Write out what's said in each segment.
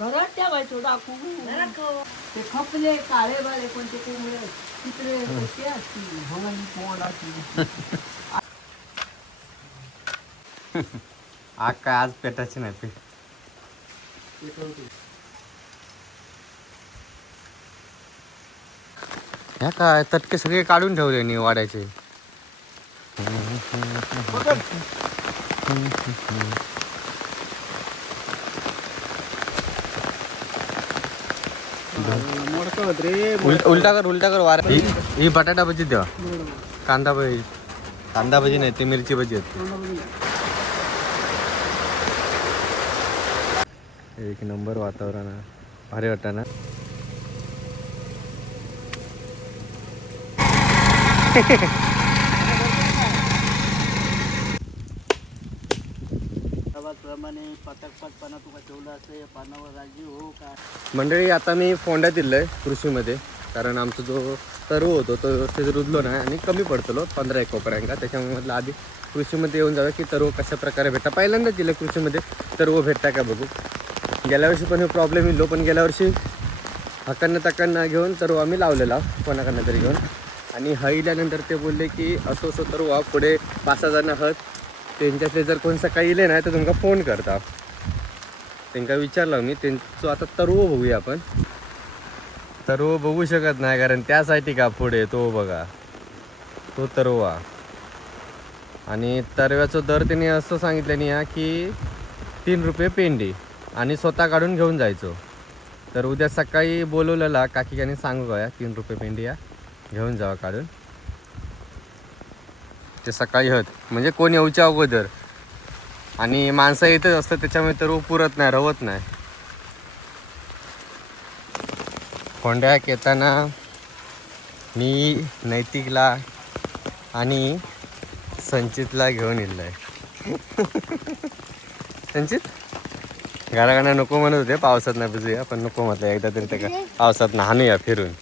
घरात ठेवायचो दाखवू ते खपले काळे बाळे कोणते कोंबडे तिकडे कसे असतील भवानी कोंड असतील. आग काय आज पेटायची नाही पीठ. ह्या काय तटके सगळे काढून ठेवले नी वाड्याचे. उलटा कर वार. ही बटाटा भजी द्या. कांदा भजी नाही ते मिरची भजी होती. एक नंबर वातावरण आहे. भारी वाटतं ना. मंडळी आता मी फोंड्यात दिलंय कृषीमध्ये, कारण आमचा जो तरु होतो तो व्यवस्थित रुजलो नाही आणि कमी पडतलो 15 एक कोकड्यांका. त्याच्यामुळे म्हटलं आधी कृषीमध्ये येऊन जाऊया की तरु कशा प्रकारे भेटता. पहिल्यांदाच दिलं कृषीमध्ये तरु भेटता का बघू. गेल्या वर्षी पण हे प्रॉब्लेम येलो, पण गेल्या वर्षी हक्कांना घेऊन तरु आम्ही लावलेला कोणाकडनं तरी घेऊन. आणि हईल्यानंतर ते बोलले की असं असं तरु पुढे 5-6 जण आहात, त्यांच्यातले जर कोण सकाळी येले नाही तर तुमका फोन करता. त्यांना विचारलं मी त्यांचं. आता तरु बघूया आपण. तरु बघू शकत नाही कारण त्यासाठी का पुढे तो बघा तो तरवा. आणि तरव्याचं दर त्यांनी असं सांगितलं नाही की 3 रुपये पेंडी आणि स्वतः काढून घेऊन जायचो. तर उद्या सकाळी बोलवलेला काकीकाने सांगू का 3 रुपये पेंडी या घेऊन जावा काढून. ते सकाळी हत म्हणजे कोण येऊच्या अगोदर. आणि माणसं येतच असतात त्याच्यामुळे तर पुरत नाही, रवत नाही. फोंड्यात येताना मी नैतिकला आणि संचितला घेऊन येलोय. संचित गाडा नको म्हणत होते पावसात नाही भिजूया, पण नको म्हटलं एकदा तरी त्या पावसात नाहूया फिरून.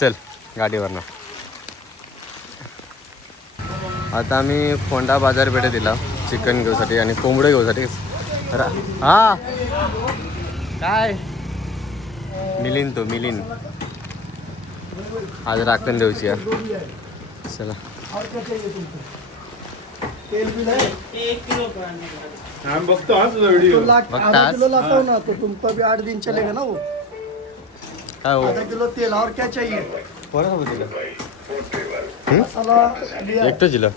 चल गाडीवर ना. आता आम्ही फोंडा बाजारपेठेत दिला चिकन घेऊसाठी आणि कोंबडं घेऊसाठी. हा काय मिलिंद आज राखण देऊची. चला बघतो हा तुझा व्हिडिओ. आधा किलो लाता हूँ ना, तो तुमको भी 8 दिन चलेगा ना वो. काय हो आधा किलो तेल और क्या चाहिए? मसाला लिया, एकटं दिलं.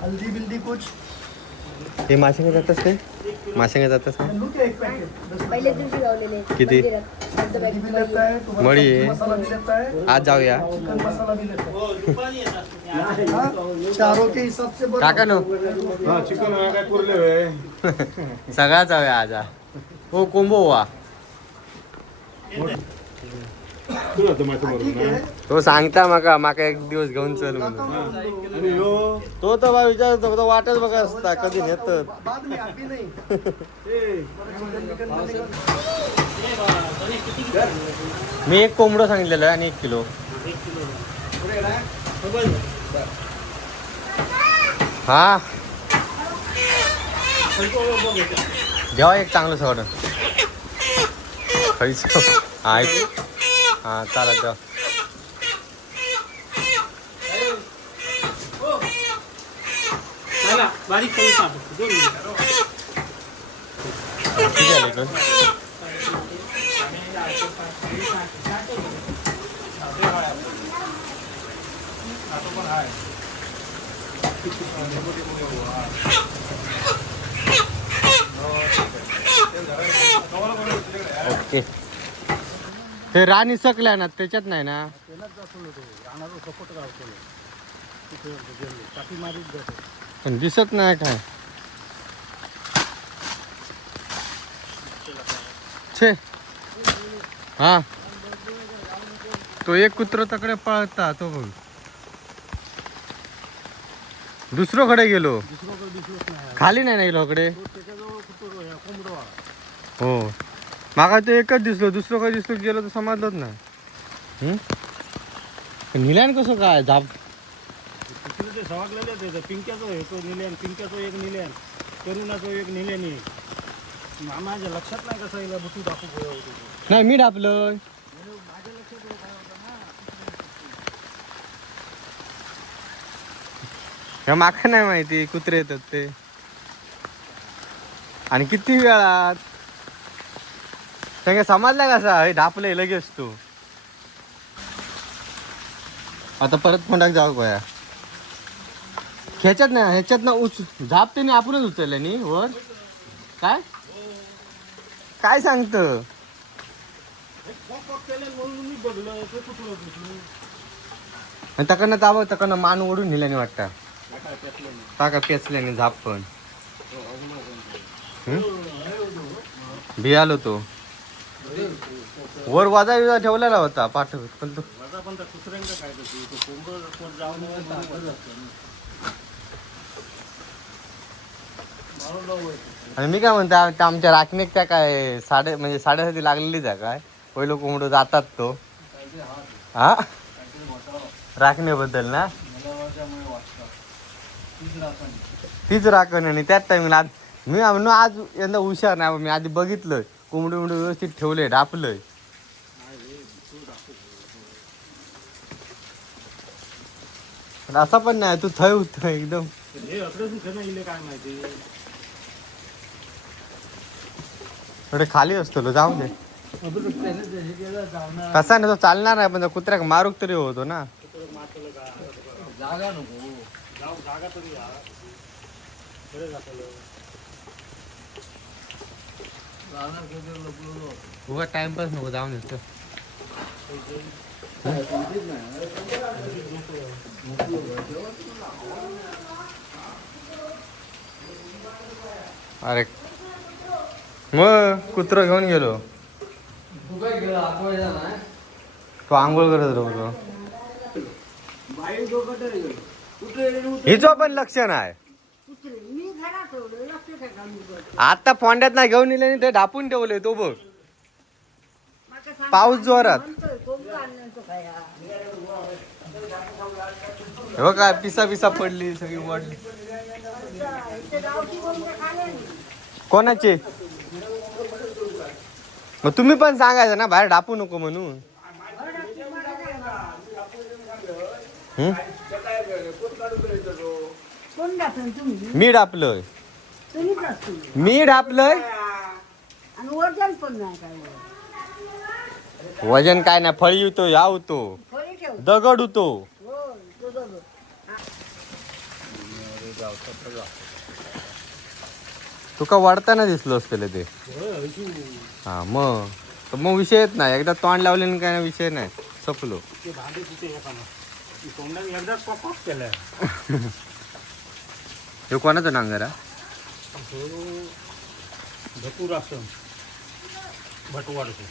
हल्दी बिल्दी कुछ. हे मासे जातच काय मासे जातच काय लू क्या एक पैकेट? 10 पहिले दिवशी लावलेले किती हल्दी भी लेता है, तुम्हारा मड़ी सब्जी है. मसाला भी लेता है, आज जाऊया. चिकन मसाला भी लेता है. हाँ, चारों के हिसाब से बोलो. काका नो हा चिकन काय पुरले वे. सगळा जाऊया आज. हो कोंबो वा तुला तर माहिती ठीक बरोबर है. तो सांगता माका एक दिवस घेऊन चल म्हणून. आणि ह्यो तो तर बा विचारतो तो वाटच बघा असता कधी नेत. बाद में अभी नहीं. मी एक कोंबडं सांगितलेलं आणि 1 किलो. हा घ्या एक चांगलं सगळं खायचं. हा चालत जा. किती आले इकडं? ओके. ते राणी सकल्या ना त्याच्यात नाही ना. पण दिसत नाही काय. छे हा तो एक कुत्र तकडे पळता तो बघ. दुसरोकडे गेलो खाली नाही गेलो कडे. हो मागा ते एकच दिसलो, दुसरं काय दिसलो गेलो तर समजलंच नाही. निल्यान कसं काय झाप पिंक्याचं निल्यान, पिंक्याचं एक निल्यान, करुणाचं एक निल्यान. माझ्या लक्षात नाही कसं हिला बुटू दाखवू गोळा होतो तो. नाही मी डापलं. ह्या माका नाही माहिती कुत्रे येतात ते. आणि किती वेळात त्यांना समजला कसा हे ढापले लगेच तू. आता परत फोंडाक जाऊ गोया ह्याच्यात नाही ह्याच्यात ना झाप त्याने आपणच उचलले नी वर. काय काय सांगत म्हणून मी बघलं ते कुठलं दिसलं. तकडनं तावं तकडनं मान ओढून नेल्याने वाटतं. टाका पेचल्याने झाप पण भियालो तो वर वाजा विजा ठेवलेला होता पाठवत पण तो माझा पण त्या कुत्र्यांचं काय करतो तो कोंबड जाऊन आणि मी काय म्हणतो आमच्या राखणीक त्या काय म्हणजे साडेसाठी लागलेलीच आहे काय पहिलं कोंबडं जातात तो हा राखण्याबद्दल ना तीच राखण आणि त्याच टाइमला मी म्हणून आज यंदा हुशार नाही मी आधी बघितलं कोंबडी उंबडी व्यवस्थित ठेवलंय ढापलंय. असा पण नाही तू थय होत एकदम हे अकडेच नाही काय माहिती. थोडे खाली असतो लो जाऊ दे. कसा नाही तो चालणार नाही पण कुत्र्याक मारूक तरी होतो ना. जागा नको जागा तरी उगा टाइमपास नको जाऊन देतो. अरे मग कुत्र घेऊन गेलो तू काय गेला आठवड्या नाही तो आंघोळ करत राहतो. बाई दोघं कुठे हिचं पण लक्ष नाही. मी घरात ठेवलं लक्ष काय काम करतो. आता फोंड्यात नाही घेऊन नेले ते ढापून ठेवले तो बघ. पाऊस जोरात हो काय पिसा पिसा पडली सगळी वाढली. कोणाचे मग तुम्ही पण सांगायचं ना बाहेर ढापू नको म्हणून. मी डापलोय मी डापलोय. वजन पण नाही काय वजन काय नाही फळी होतो या होतो फळी ठेव दगड होतो. तुका वाढताना दिसलो असतेले ते हा मग विषय येत नाही एकदा तोंड लावले काय विषय नाही सपलो. ते भांडे तिथे कोंबड्याने एकदाच पॉप केलाय. हे कोणाचं नांगर भरपूर असं भटवाडतो.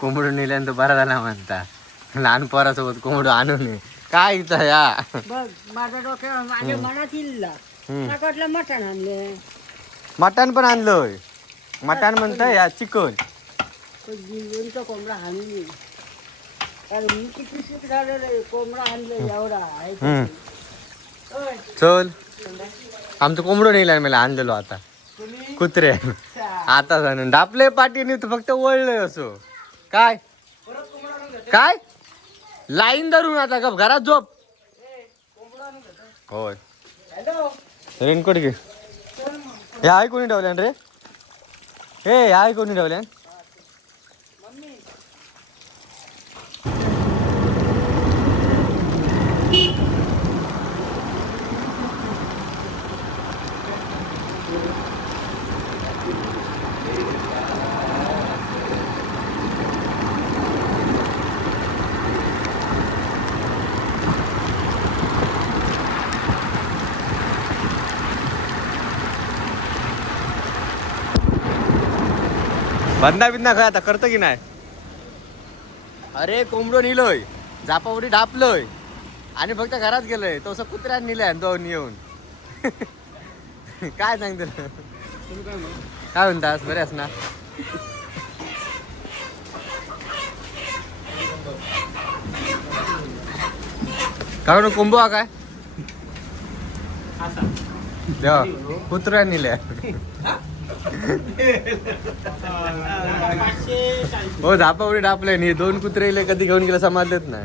कोंबडून नेल्यानंतर बरा झाला म्हणता. लहान पोरासोबत कोंबडू आणू नये काय इथं या बघ माझ्या डोक्यावर माझ्या मनात इल्ला वाटलं मटण आणले. मटण पण आणलंय. मटण म्हणताय या चिकन कोंबडा आणली. अरे मी किती शिक झालेलं आहे कोंबडा आणलं एवढा आहे. चल आमचं कोंबडं नेलं मला आणलेलो आता कुत्रे आता जाणून डापले पाठीने तू फक्त वळलंय असो काय काय लाईन धरून आता गप घरात झोप. होय रेनकोट घे. हे आहे कोणी ठेवल्यान रे हे आहे कोणी ठेवल्यान. बंदा बिंदा काय आता करतं की नाही. अरे कोंबडो नेलोय जापावडी डापलोय आणि फक्त घरात गेलोय तो कुत्र्याने नेलाय दोन येऊन. काय सांगतो काय म्हणतास बरेच ना. काय म्हणून कोंबो काय देवा कुत्र्याने नेल्या. हो धापावडी डापले नाही दोन कुत्रे कधी घेऊन गेला समजलेत ना.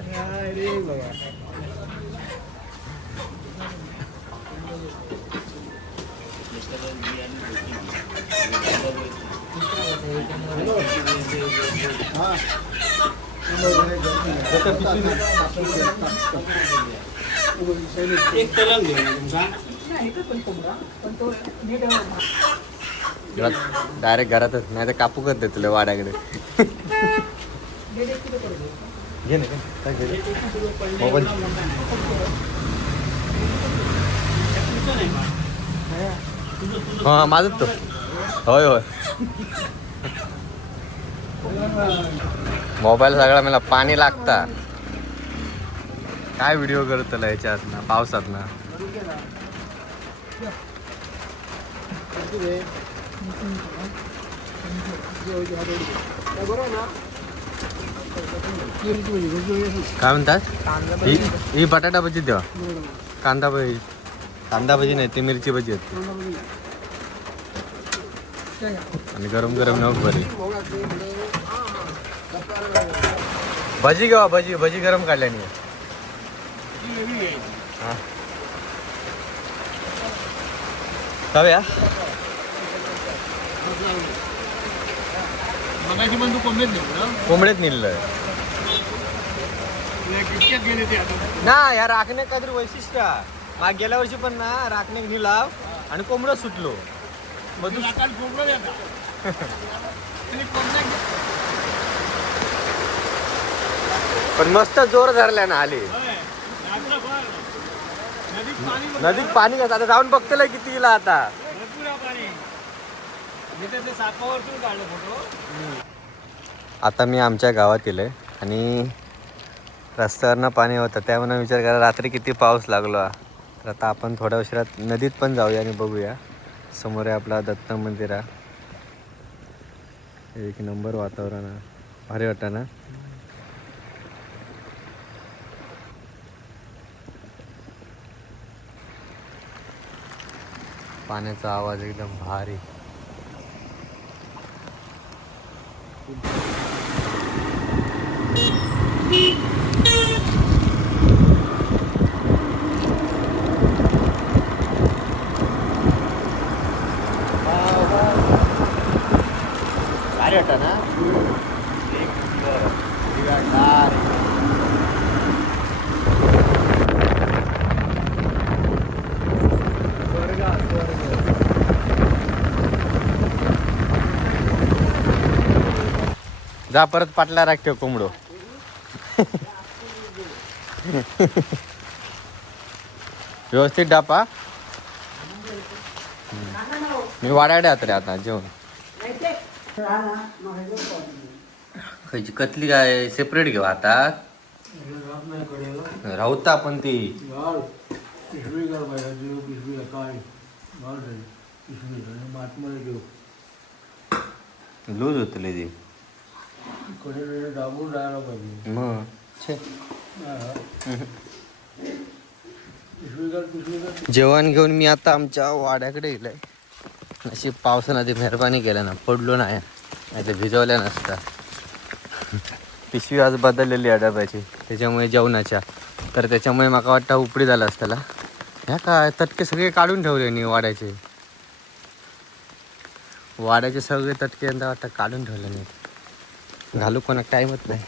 एक तलंग घेऊन तुमचा डायरेक्ट घरातच नाही तर कापू करते तुला वाड्याकडे. घे ना काय घे. मोबाईल हा माझच तो. होय होय मोबाईल सगळा मला पाणी लागता. काय व्हिडिओ करत त्याला याच्यात ना पावसात ना. काय म्हणतात ही बटाटा भजी देवा. कांदा भजी कांदा भजी नाही ते मिरची भजी आहेत. आणि गरम गरम नक बरी भजी घेवा. भजी भजी गरम काढल्याने खाऊया. कोंबडेच नेलं ना या राखणे काहीतरी वैशिष्ट्य. माग गेल्या वर्षी पण ना राखणे निलाव आणि कोंबडं सुटलो. पण मस्त जोर धरल्या ना आली. नदीत पाणी कसं आता जाऊन बघतोय किती गेला आता. आता मी आमच्या गावात गेलोय आणि रस्त्यावरनं पाणी होतं त्यामुळे विचार करा रात्री किती पाऊस लागलो. तर आता आपण थोड्या उशिरात नदीत पण जाऊया आणि बघूया. समोर आहे आपला दत्त मंदिर आहे. एक नंबर वातावरण आहे भारी वाटतं ना. पाण्याचा आवाज एकदम भारी. भारी वाटतं ना. जा परत पाटला राखतो कोंबडो. व्यवस्थित डापा. मी वाड्याकडे आत रे आता जेवण. खायची कतली काय सेपरेट घेऊ आता राहता पण ती लूज होतले ती मग जेवण घेऊन मी आता आमच्या वाड्याकडे गेलोय. नशीब पावसानं आधी मेहरबानी केल्या ना पडलो नाही नाही तर भिजवल्या नसता. पिशवी आज बदललेली आहे डब्याची त्याच्यामुळे जेवणाच्या तर त्याच्यामुळे मला वाटतं उपडी झाला असताला. ह्या काय तटके सगळे काढून ठेवले नाही वाड्याचे सगळे तटके यंदा वाटतं काढून ठेवले नाहीत. घालू कोणा टाईमच नाही.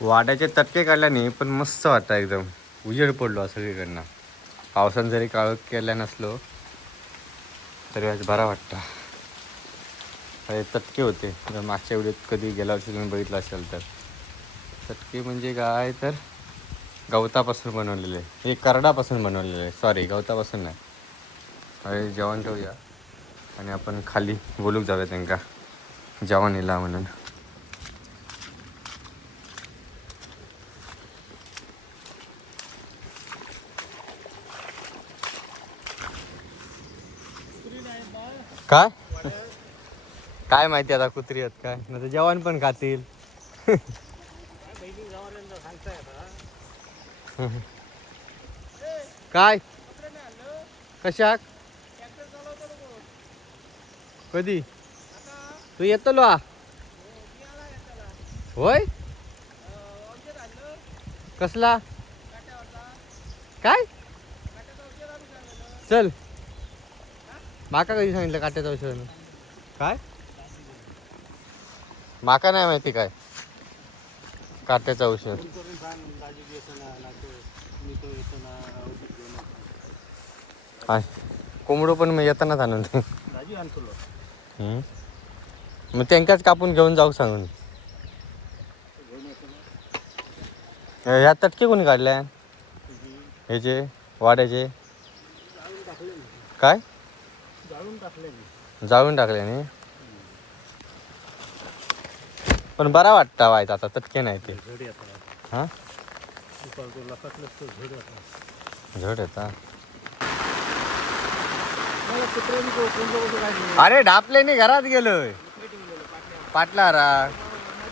वाड्याचे तटके काढल्याने पण मस्त वाटतं एकदम उजेड पडलो सगळीकडनं. पावसानं जरी काळ केल्या नसलो तरी आज बरा वाटतं. तटके होते मागच्या वेळेत कधी गेल्या वर्षी तुम्ही बघितलं असेल तर. तटके म्हणजे काय तर गवतापासून बनवलेले हे करडापासून बनवलेले सॉरी गवतापासून नाही. अरे जेवण ठेवूया आणि आपण खाली बोलूक जाऊया त्यांना जेवण येला म्हणून. काय काय माहिती आता कुत्री आहेत काय नाही तर जेवण पण खातील. काय कशाक कधी तू येतो लो होय कसला काय चल माका कधी सांगितलं काट्याचं औषध काय माका नाही माहिती काय काट्याचं औषध कोंबडो पण मग येतानाच आणून मग त्यांकाच कापून घेऊन जाऊ सांगून ह्या तटके कोणी काढल्या ह्याचे वाड्याचे काय जाळून टाकले नी पण बरा वाटतं व्हायचा आता तटके नाही ते हा झड येता अरे ढापल्याने घरात गेलोय पाटला रा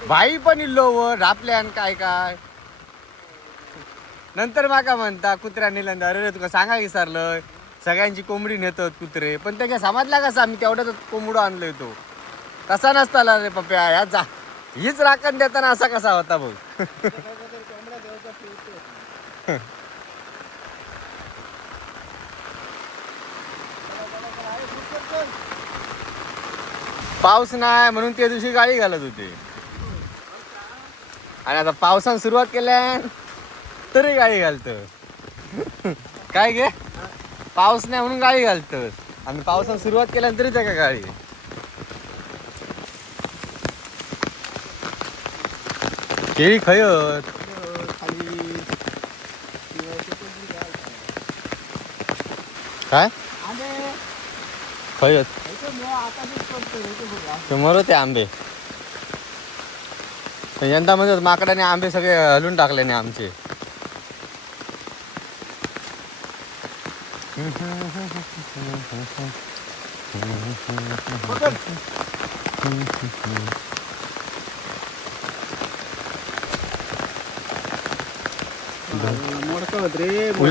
भाई पण इल्लो वर ढापल्यान काय काय नंतर माका म्हणता कुत्र्या नेल्यानंतर अरे तुका सांगा विसरलंय सगळ्यांची कोंबडी नेतात कुत्रे पण त्याच्या समाजला कसा आम्ही तेवढ्याच कोंबडो आणलोय तो तसा नसताला रे पप्प्या ह्या जा हीच राखण देताना असा कसा होता बघ पाऊस नाही म्हणून त्या दिवशी गाडी घालत होते आणि आता पावसानं सुरुवात केल्या तरी गाडी घालत काय गे पाऊस नाही म्हणून गाडी घालत आणि पावसानं सुरुवात केल्यानंतरी त्या का गाडी केळी खयत काय खयत समोर होते आंबे यंदा म्हणजे माकडाने आंबे सगळे हलून टाकले नाही आमचे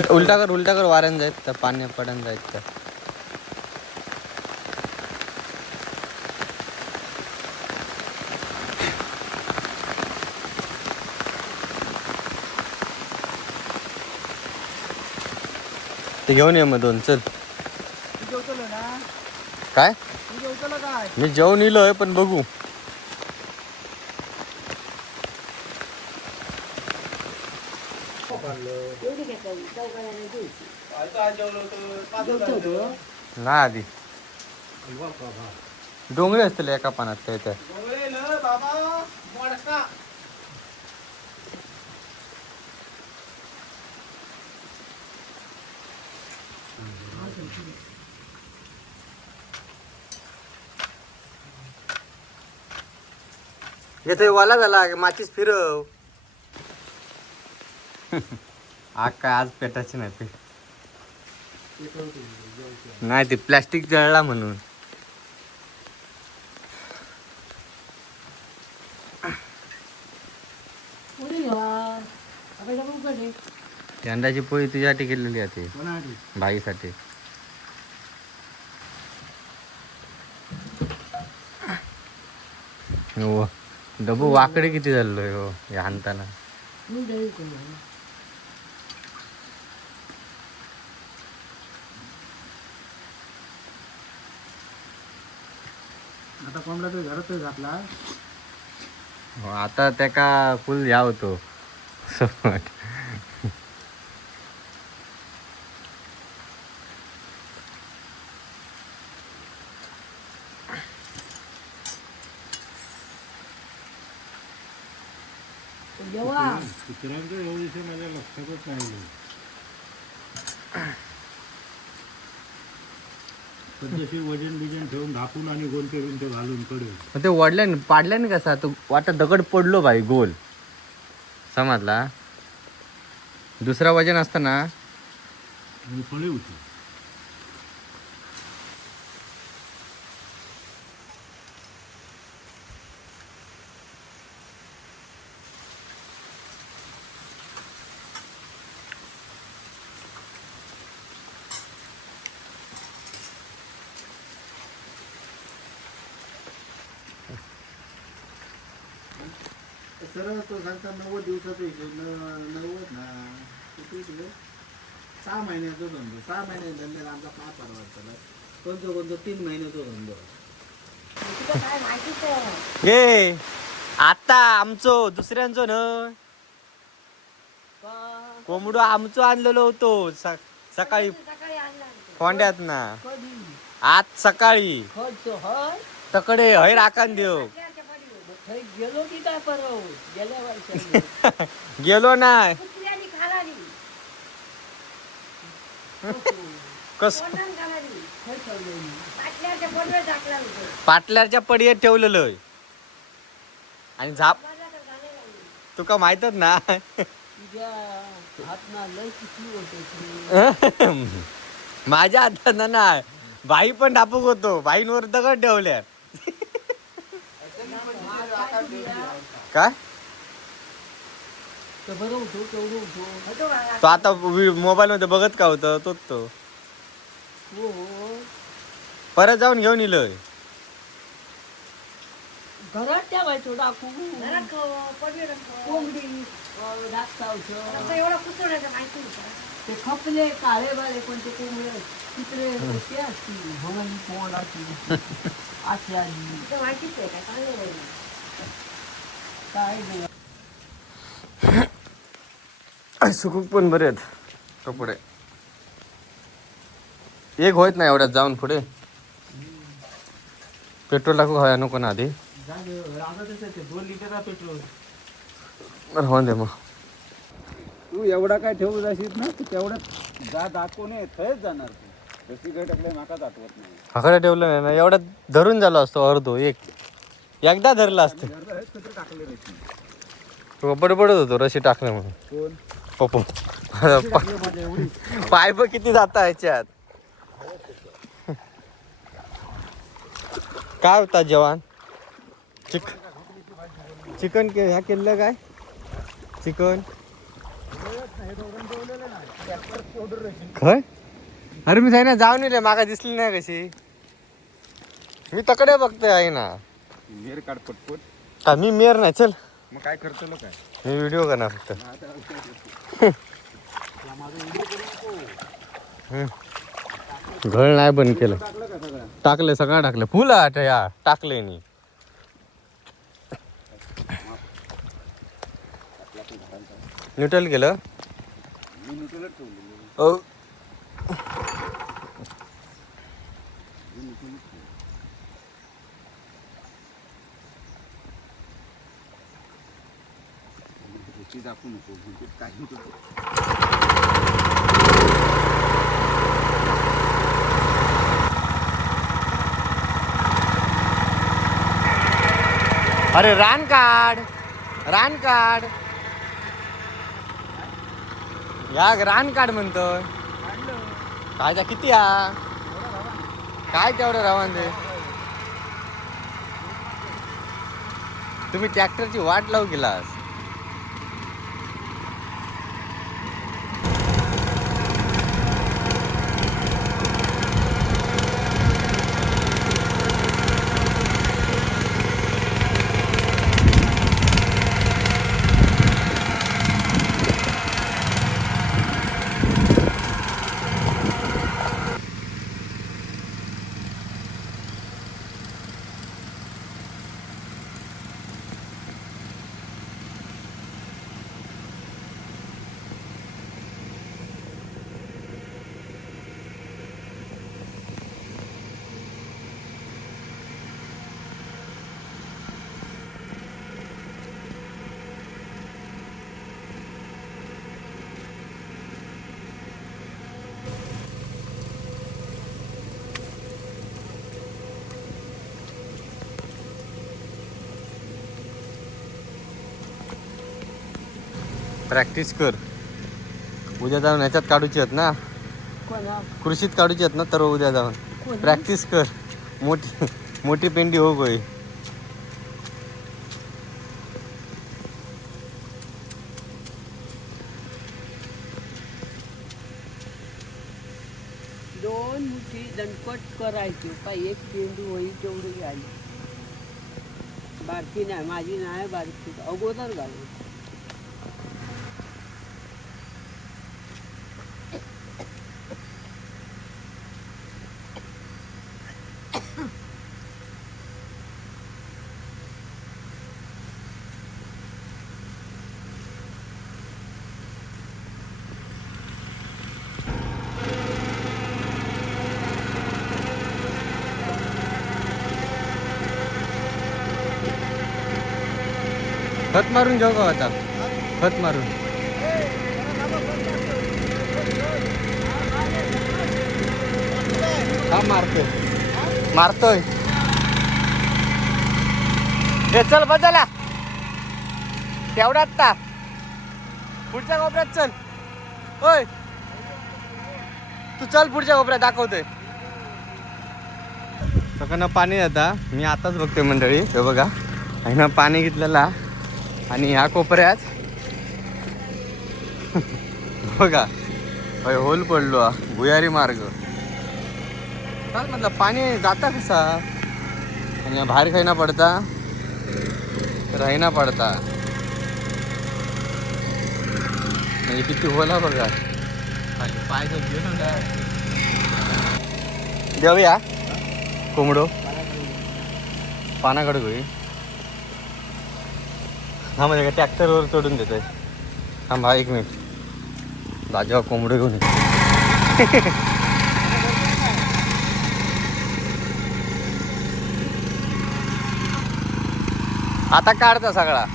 उलटा कर वाऱ्यान जायत तर पाणी पडन जायत तर ते घेऊन ये मग दोन चल काय मी जेवण इलोय पण बघू ना आधी डोंगरे असतील एका पानात काय तर येथे वाला झाला माचीस फिरव आग काय आज पेटायची नाही ते नाही ते प्लॅस्टिक जळला म्हणून अंड्याची पोळी तुझ्यासाठी केलेली आहे भाईसाठी हो डबू वाकडे किती झालोय हो या हाणताना आता कोंबडा तर घरातच घातला हो आता त्या का फुल या होतो कुत्र्यांचं एवढीशी माझ्या लक्षातच नाही पद्धतशीर वजन बिजन ठेवून धापून आणि गोल करून ते घालून कडे ते वडल्याने पाडल्याने कसा तो वाटा दगड पडलो भाई गोल समजला दुसरा वजन असताना फळे होती सरळ तो सांगता 90 दिवसाचा हिशोब 90 ना किती दिले 6 महिन्याचा धंदो 6 महिन्याचा धंद्याला आमचा काय परवडतं कोणतो 3 महिन्याचा धंदो तुला काय माहितीच आहे ये आता आमचो दुसऱ्यांचो न कोंबडो आमचो आणलेलो होतो सकाळी सकाळी आणला होता. फोंड्यात ना कधी आज सकाळी खर्च हय तकडे हय राखण देव त्याच्या पडीवर. थंय गेलो की काय परव गेल्या वर्षी गेलो ना कुत्र्यानी खालाली कस कोणान खालाली खय ठेवलेली पाटल्याच्या पडवे टाकला होतो पाटल्याच्या पडीत ठेवलेलं आणि झाप मला तर झाले नाही. तुका माहितच ना तुझ्या हातना लय किती होते माझ्या हातात ना ना बाई पण डापूक होतो बाईंवर दगड ठेवल्या काय तर बरं होतो तेवढं होतो तो आता मोबाईल मध्ये बघत का होतं तोच तो हो परत जाऊन घेऊन इलोय घरात ठेवायचो डाकू कोंबडी दाखवायचं एवढा कुसोडायचं माहिती ते खपले काळे बाळे कोणते कोंबडे तिकडे कसे असतील भवानी कोंड असतील अशी आली माहितीच आहे काय चांगलं काय नाही सुकूक पण बरे आहेत कपडे एक होत नाही एवढ्यात जाऊन पुढे पेट्रोल टाकू हव्या नको ना आधी 2 लिटर पेट्रोल बरं हो दे मग तू एवढा काय ठेवू जाशील ना तू तेवढ्यात जा दाखवून थंयच जाणार तू जशी काही टाकले माका दाखवत नाही आकडे ठेवलं नाही ना एवढ्यात धरून झालो असतो अर्धो एकदा धरला असतं टाकले रशी तो बडबडत होतो रशी टाकलं म्हणून कोण पप्पू पाय बघ किती जाता ह्याच्यात काय होता जेवण चिकन ह्या केलं काय चिकन खय अरे मी ना जाऊन येईल मागा दिसली नाही कशी मी तकडे बघतोय आहे ना मेर काढ पटपट का मी मेर नाही चल मग काय करतो काय मी व्हिडिओ करणार फक्त घळ नाही बंद केलं टाकले सगळं टाकलं फुल आता या टाकले नी न्यूट्रल केलं दाखवू नको काही अरे रान काढ या रान काढ म्हणतोय काय त्या किती काय तेवढं रावण दे तुम्ही ट्रॅक्टरची वाट लावू गेलास प्रॅक्टिस कर उद्या जाऊन ह्याच्यात काढूची आहेत ना कृषीत काढूची आहेत ना तर उद्या जाऊन प्रॅक्टिस कर मोठी पेंडी हो गई 2 मुठी दणकट करायची का एक पेंडू होईल तेवढी घ्यायची बारकी नाही माझी नाही बारकी अगोदर घालू खत मारून जाऊ का आता खत मारून हा मारतोय हे चल बदला तेवढा आत्ता पुढच्या कोपऱ्यात चल होय तू चल पुढच्या कोपऱ्यात दाखवतोय सगळ्यांना पाणी आता मी आताच बघतोय मंडळी हे बघा आहे ना पाणी घेतलेला आणि ह्या कोपऱ्यात बघा होल पडलो भुयारी मार्ग काय म्हटलं पाणी जाता कसा आणि बाहेर खाईना पडता राहीना पडता म्हणजे किती होला बघा पाय देऊया कोंबडो पानाकडे घेऊ हा म्हणजे ट्रॅक्टरवर चढून देतोय थांबा एक मिनिट दाजेवा कोंबडो घेऊन येतो आता काढता सगळा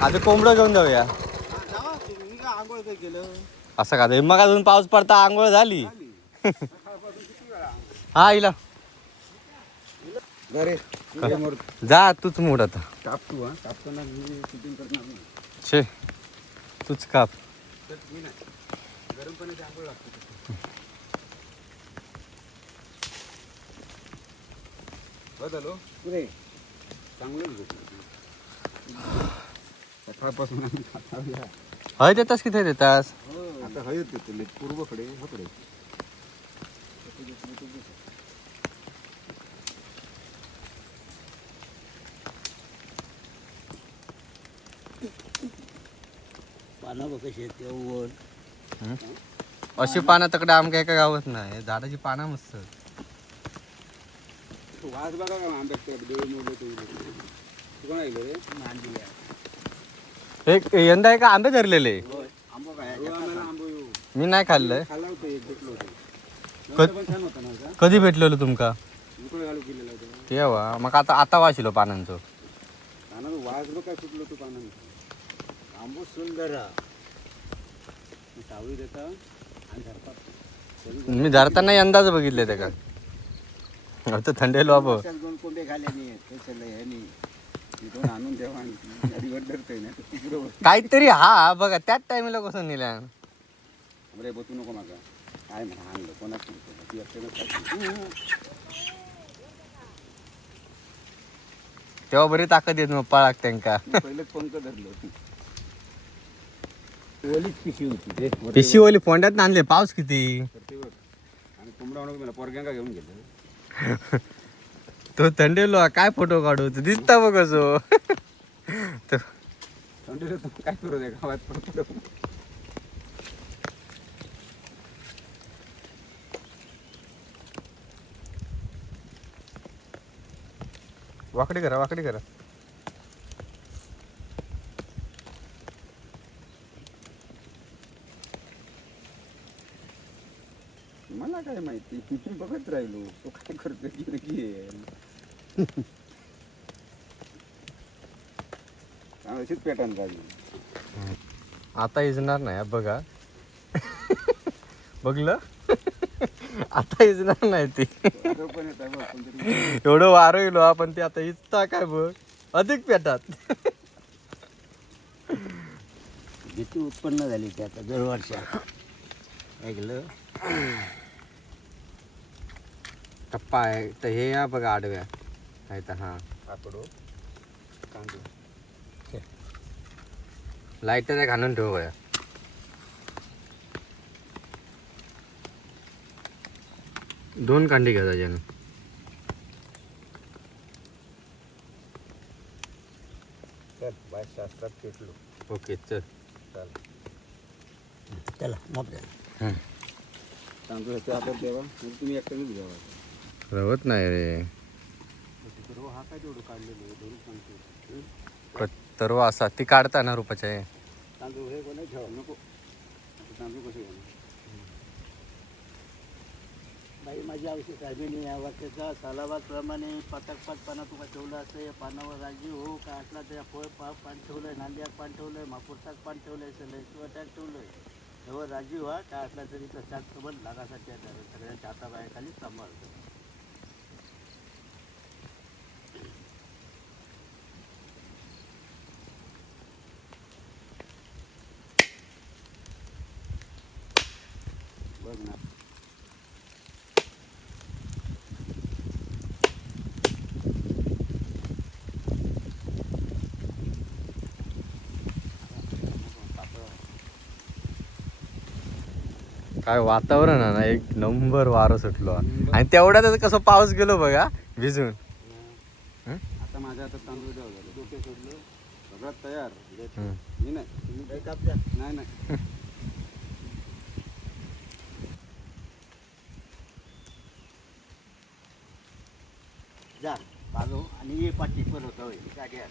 आता कोंबडं घेऊन जाऊया आंघोळ काय केलं असं का मग अजून पाऊस पडता आंघोळ झाली हा इला जा तूच मोड आता काप तू कापताना शूटिंग करणार नाही छे तूच काप गरम पाण्याची आंघोळ लागते बदलो पुरे चांगलं सकाळपासून हय देतास किती देतास आता हयत देतो पूर्वकडे हकडे पानं बघ कशी आहेत वर अशी पानं तकडे आमच्या एका गावात नाही झाडाची पानं मस्त वास बघा आंब्यात डोळे मोडले कोण ऐकलं रे एक यंदा एका आंबे धरलेले आंबो काय आंबो मी नाही खाल्लंय खाल्ला होतं एक भेटलो होतं पण छान होता ना का कधी भेटलेलो तुमका इकडे घालू केलेला होता तेव्हा मग आता वाशिलो पानांचं पानानं वास बघ काय सुटलो तू पानानं आंबो सुंदर सावळी देता आणि धरतात मी धरताना यंदाच बघितले ते का आता थंडेलो बाबा दोन कोंबे खाल्यानी ह्यानी दोन आणून देवा आणि गाडीवर धरतोय ना तिकडं काहीतरी हा बघा त्याच टाइमला कसं नेल्या अरे बतू नको मागा काय म्हणा आणलं कोणाच तेव्हा बरी ताकद येत मग पळाक त्यांका पहिलेच पंख धरलं ओलीच पिशी होती ते पिशी ओली फोंड्यात आणले पाऊस किती आणि कोंबडा म्हणून मला पोरग्यांका घेऊन गेलो तो थंडेलो काय फोटो काढू दिसता बघ असो थंडीला काय करू दे गावात पडतो वाकडी करा मला काय माहिती मी बघत राहिलो तो काय करतो की अशीच पॅटर्न काढली आता इजणार नाही बघा बघलं आता इजणार नाही ती पण येत आहे एवढं वारं येलो आपण ते आता इजता काय बघ अधिक पेटात भीती उत्पन्न झाली ती आता दरवर्षा ऐकलं टप्पा आहे तर हे या बघा आडव्या आहे तर हा आकडो कांदो लाईटर एक आणून ठेव बया दोन कांडी घ्या त्याच्यानं चल बाय शास्त्रात पेटलो. ओके चल. चला मोठ्या तांदूळ ह्याच्या हातात द्यावा म्हणजे तुम्ही एकट्यानेच घ्यावा. रवत नाही रे. हा काय तेवढं काढलेलं आहे धरून सांगतो. तर असा ती काढता ना रुपाच्या आहे. तांदूळ हे कोणी ठेवा नको. तांदूळ कसे घेणार बाई माझी आवश्यक साहेबांनी या वाक्याचा सालाबादप्रमाणे पातकपातपणा तुका ठेवलं असं या पानावर राजी हो का असला त्या फळ पान ठेवलंय नांदियात पान ठेवलंय महापुरसात पान ठेवलंय सलय ठेवलंय तेव्हा राजी व्हा काय असला तरी तशाच सोबत लागासाठी सगळ्यांच्या हाताबाहेर सांभाळतो. बघ ना काय वातावरण आहे ना एक नंबर वारं सुटलो आणि तेवढ्यातच कसं पाऊस गेलो बघा भिजून. आता माझ्या हातात तांदूळ द्यावं झालं डोके सोडलं सगळं तयार हम्म. मी नाही तुम्ही काही कापजा नाही नाही जा बाजू आणि ये पाठी पण होता गाड्या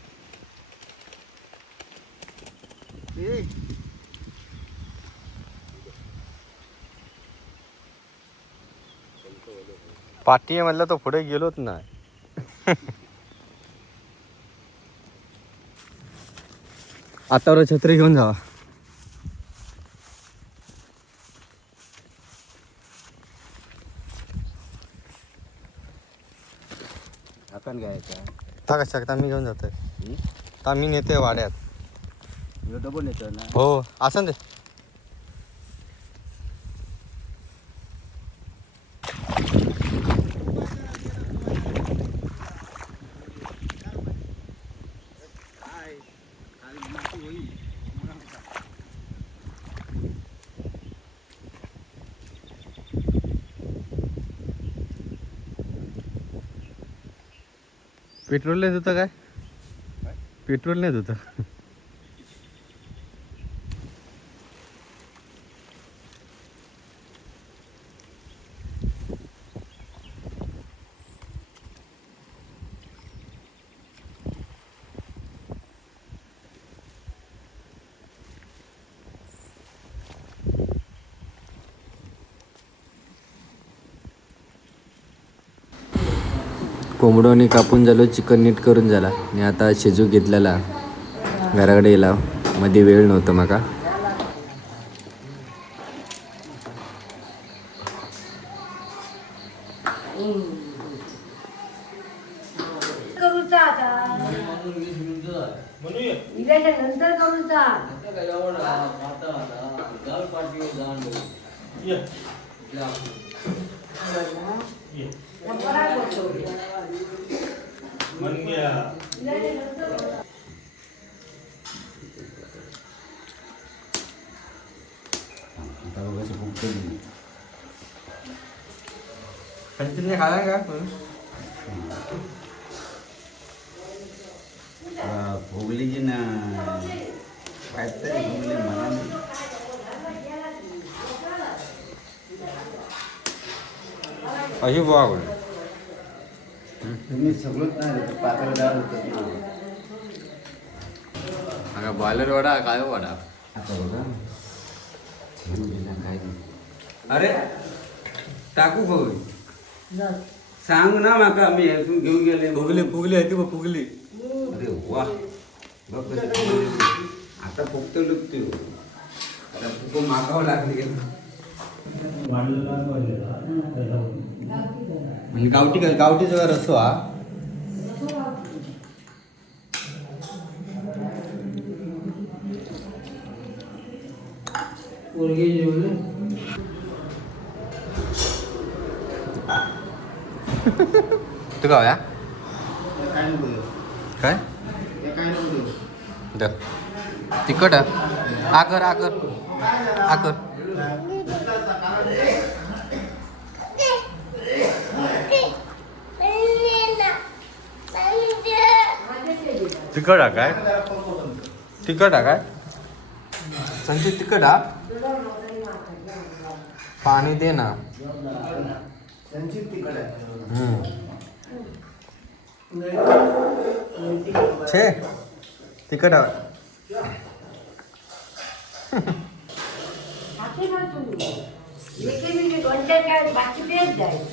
पाठी आहे म्हणलं तो पुढे गेलोच नाही. आता छत्री घेऊन जावा. आपण घ्यायचा ता कशा मी घेऊन जातोय. ता मी नेते वाड्यात. डबल येतो ना हो असं दे. पेट्रोल नाही होतं काय पेट्रोल नाही होतं. कोंबडोनी कापून झालो चिकन नीट करून झाला आणि आता शिजू घेतलेला घराकडे गेला. मध्ये वेळ नव्हता माका. नंतर करूचा कंटिन्यू खाला का भोगली जी ना काहीतरी भोगली मला अशी बुवा तुम्ही सगळंच नाही पात्र डाळ होतं अगं बॉयलर वडा काय वडा. आता बघा काय अरे टाकू भाऊ सांग ना माका मी इथून घेऊन गेले फुगली फुगली आहे ती बघ फुगली. अरे वा बघ कसं फुगली. आता फक्त लुकते आता फुको मागावं लागले म्हणजे गावठी गावठी जवळ रसो हा. तू गावया काय नको देऊ काय काय नको देऊ द तिखट आकर आकर आकर तिखट काय तिखट हा काय संचित तिखट हा पाणी दे ना छे तिखट हा बाकी तेच जाईल